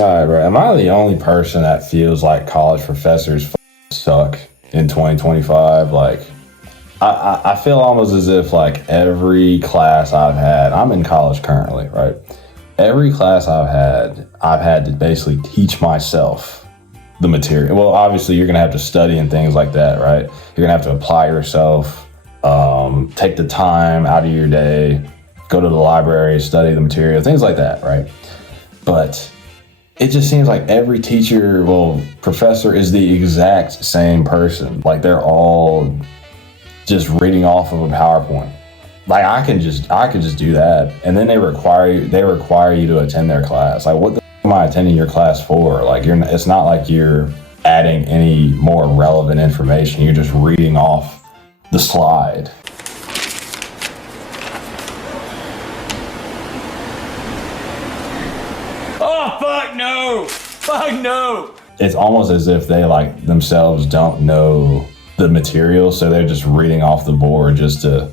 Right, right. Am I the only person that feels like college professors suck in 2025? Like, I feel almost as if like every class I've had, I'm in college currently, right? Every class I've had to basically teach myself the material. Well, obviously you're gonna have to study and things like that, right? You're gonna have to apply yourself, take the time out of your day, go to the library, study the material, things like that, right? But it just seems like every teacher, well, professor is the exact same person. Like they're all just reading off of a PowerPoint. Like I could just do that, and then they require you to attend their class. Like what the am I attending your class for? Like it's not like you're adding any more relevant information. You're just reading off the slide. Oh, fuck no! Fuck no! It's almost as if they like themselves don't know the material, so they're just reading off the board just to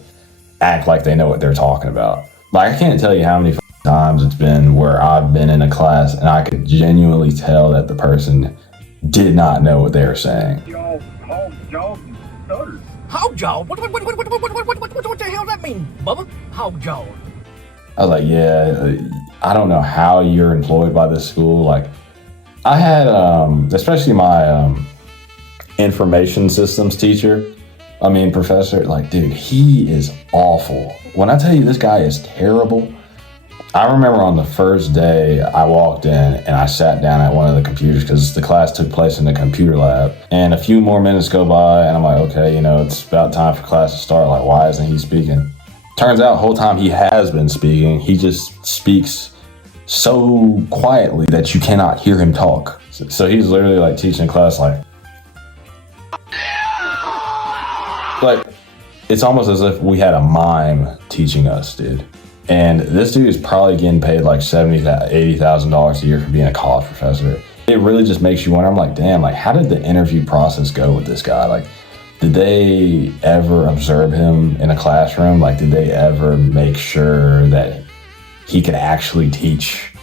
act like they know what they're talking about. Like I can't tell you how many times it's been where I've been in a class and I could genuinely tell that the person did not know what they were saying. Hog jaw? What the hell does that mean, Bubba? Hog jaw. I was like, yeah, I don't know how you're employed by this school. Like I had, especially my information systems professor, like, dude, he is awful. When I tell you this guy is terrible, I remember on the first day I walked in and I sat down at one of the computers because the class took place in the computer lab. And a few more minutes go by and I'm like, okay, it's about time for class to start. Like, why isn't he speaking? Turns out the whole time he has been speaking, he just speaks so quietly that you cannot hear him talk. So he's literally like teaching class like it's almost as if we had a mime teaching us, dude. And this dude is probably getting paid like $70,000, $80,000 a year for being a college professor. It really just makes you wonder. I'm like, damn, like how did the interview process go with this guy? Like, did they ever observe him in a classroom? Like, did they ever make sure that he could actually teach?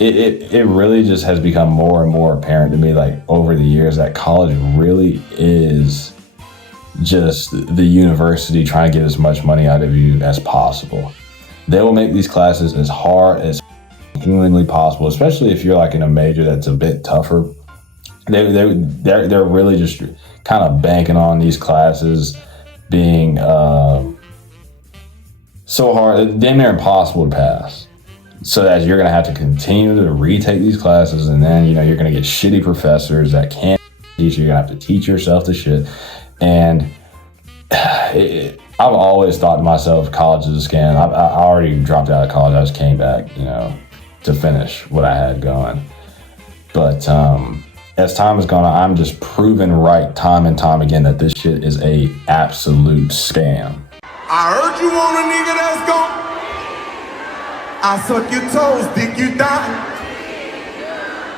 It really just has become more and more apparent to me, like over the years, that college really is just the university trying to get as much money out of you as possible. They will make these classes as hard as humanly possible, especially if you're like in a major that's a bit tougher. They're really just kind of banking on these classes being so hard, damn near impossible to pass. So that you're going to have to continue to retake these classes, and then you're going to get shitty professors that can't teach you. You're going to have to teach yourself the shit. And I've always thought to myself, college is a scam. I already dropped out of college. I just came back, to finish what I had going. But as time has gone on, I'm just proven right time and time again that this shit is a absolute scam. I heard you want a nigga that's gone. I suck your toes, dick you down.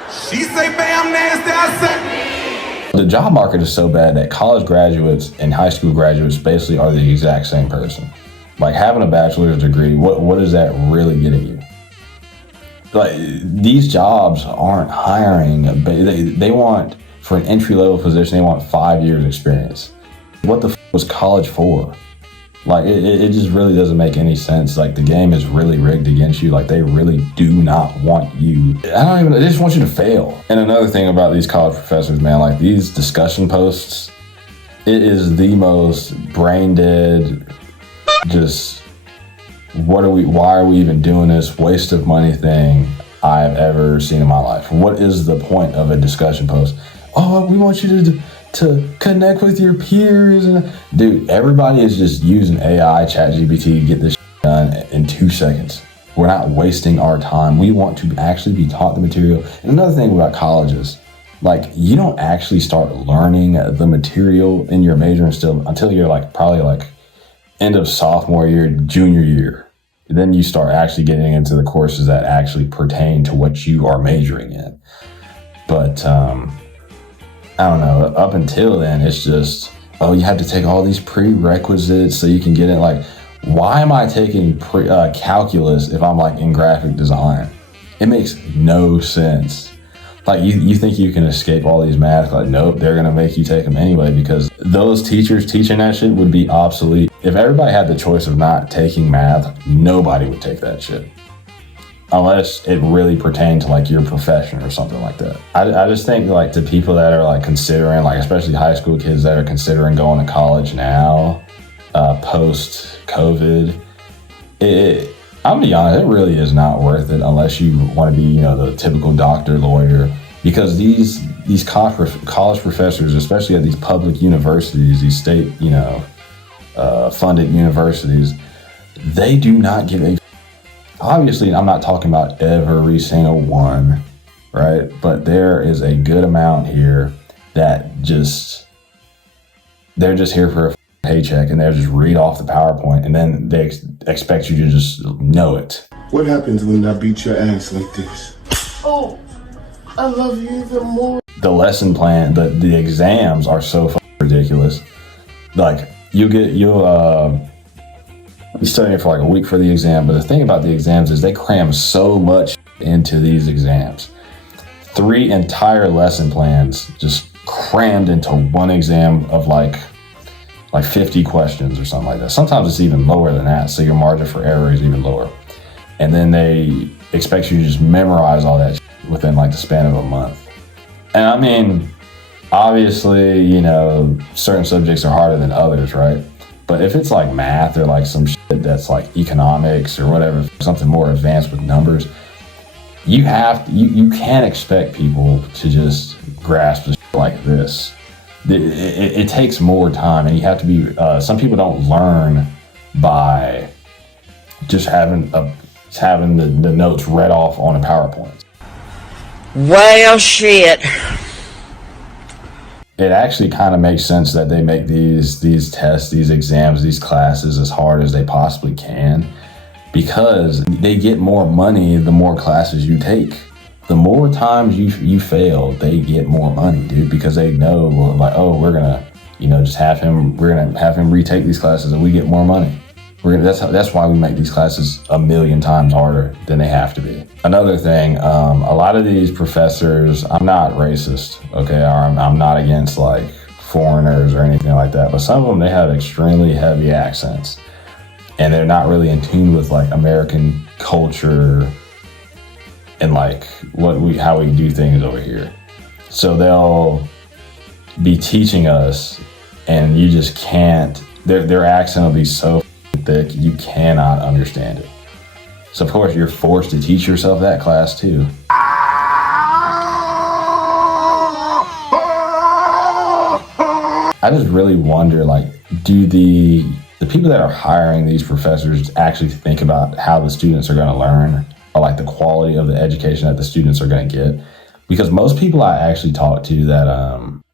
She say, bam, nasty, I say. The job market is so bad that college graduates and high school graduates basically are the exact same person. Like having a bachelor's degree, what is that really getting you? Like these jobs aren't hiring, but they want, for an entry-level position, they want 5 years experience. What the was college for? Like, it just really doesn't make any sense. Like, the game is really rigged against you. Like, they really do not want you. They just want you to fail. And another thing about these college professors, man, like these discussion posts, it is the most brain dead, just, why are we even doing this waste of money thing I've ever seen in my life. What is the point of a discussion post? Oh, we want you to connect with your peers. Dude, everybody is just using AI, ChatGPT to get this done in 2 seconds. We're not wasting our time. We want to actually be taught the material. And another thing about colleges, like you don't actually start learning the material in your major until you're like probably like end of sophomore year, junior year. Then you start actually getting into the courses that actually pertain to what you are majoring in. But I don't know, up until then, it's just oh, you have to take all these prerequisites so you can get in. Like, why am I taking calculus if I'm like in graphic design? It makes no sense. Like, you think you can escape all these math? Like, nope, they're gonna make you take them anyway, because those teachers teaching that shit would be obsolete. If everybody had the choice of not taking math, nobody would take that shit. Unless it really pertained to like your profession or something like that. I just think like to people that are like considering, like especially high school kids that are considering going to college now, post COVID, I'm gonna be honest, it really is not worth it unless you want to be, you know, the typical doctor, lawyer, because these college professors, especially at these public universities, these state, you know, funded universities, they do not give a. Obviously, I'm not talking about every single one, right? But there is a good amount here that they're just here for a paycheck, and they'll just read off the PowerPoint, and then they expect you to just know it. What happens when I beat your ass like this? Oh, I love you even more. The lesson plan, the exams are so ridiculous. Like, you'll be studying for like a week for the exam, but the thing about the exams is they cram so much into these exams. 3 entire lesson plans just crammed into one exam of like 50 questions or something like that. Sometimes it's even lower than that, so your margin for error is even lower. And then they expect you to just memorize all that within like the span of a month. And I mean, obviously, you know, certain subjects are harder than others, right? But if it's like math or like some shit that's like economics or whatever, something more advanced with numbers, you can't expect people to just grasp shit like this. It takes more time, and you have to be. Some people don't learn by just having the notes read off on a PowerPoint. Well, shit. It actually kind of makes sense that they make these tests, these exams, these classes as hard as they possibly can, because they get more money the more classes you take. The more times you fail, they get more money, dude, because they know, like, oh, we're gonna, you know, just have him retake these classes and we get more money. That's why we make these classes a million times harder than they have to be. Another thing, a lot of these professors, I'm not racist, okay, or I'm not against like foreigners or anything like that, but some of them, they have extremely heavy accents, and they're not really in tune with like American culture and like how we do things over here. So they'll be teaching us, and you just can't. Their accent will be so thick you cannot understand it. So of course you're forced to teach yourself that class too. I just really wonder, like, do the people that are hiring these professors actually think about how the students are going to learn, or like the quality of the education that the students are going to get? Because most people I actually talk to that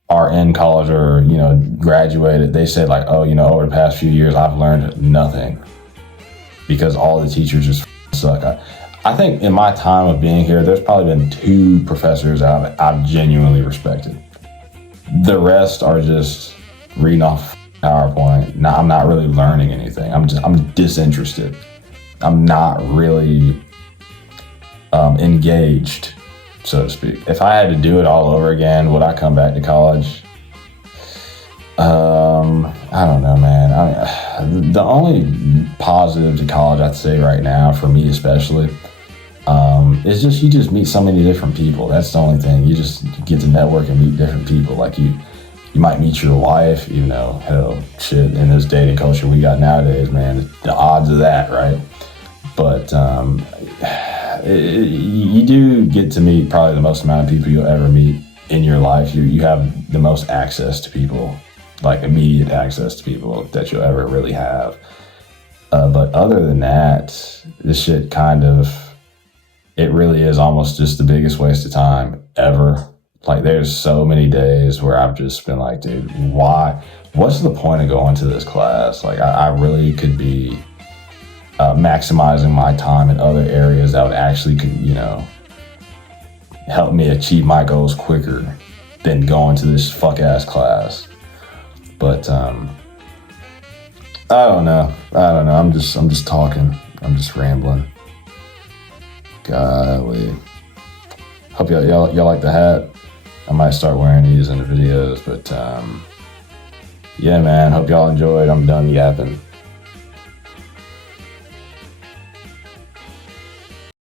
are in college or, you know, graduated, they say like, oh, you know, over the past few years I've learned nothing because all the teachers just suck. I think in my time of being here, there's probably been 2 professors I've genuinely respected. The rest are just reading off PowerPoint. Now, I'm not really learning anything. I'm disinterested. I'm not really engaged, so to speak. If I had to do it all over again, would I come back to college? I don't know, man. The only positive to college, I'd say right now, for me especially, is just you just meet so many different people. That's the only thing. You get to network and meet different people. Like you might meet your wife, you know, hell, shit, in this dating culture we got nowadays, man, the odds of that, right? But you do get to meet probably the most amount of people you'll ever meet in your life. You have the most access to people, like immediate access to people that you'll ever really have. But other than that, this shit kind of, it really is almost just the biggest waste of time ever. Like, there's so many days where I've just been like, dude, why? What's the point of going to this class? Like, I really could be maximizing my time in other areas that would actually, you know, help me achieve my goals quicker than going to this fuck-ass class. But I don't know. I'm just talking. I'm just rambling. Golly. Hope y'all like the hat. I might start wearing these in the videos, but yeah, man. Hope y'all enjoyed. I'm done yapping.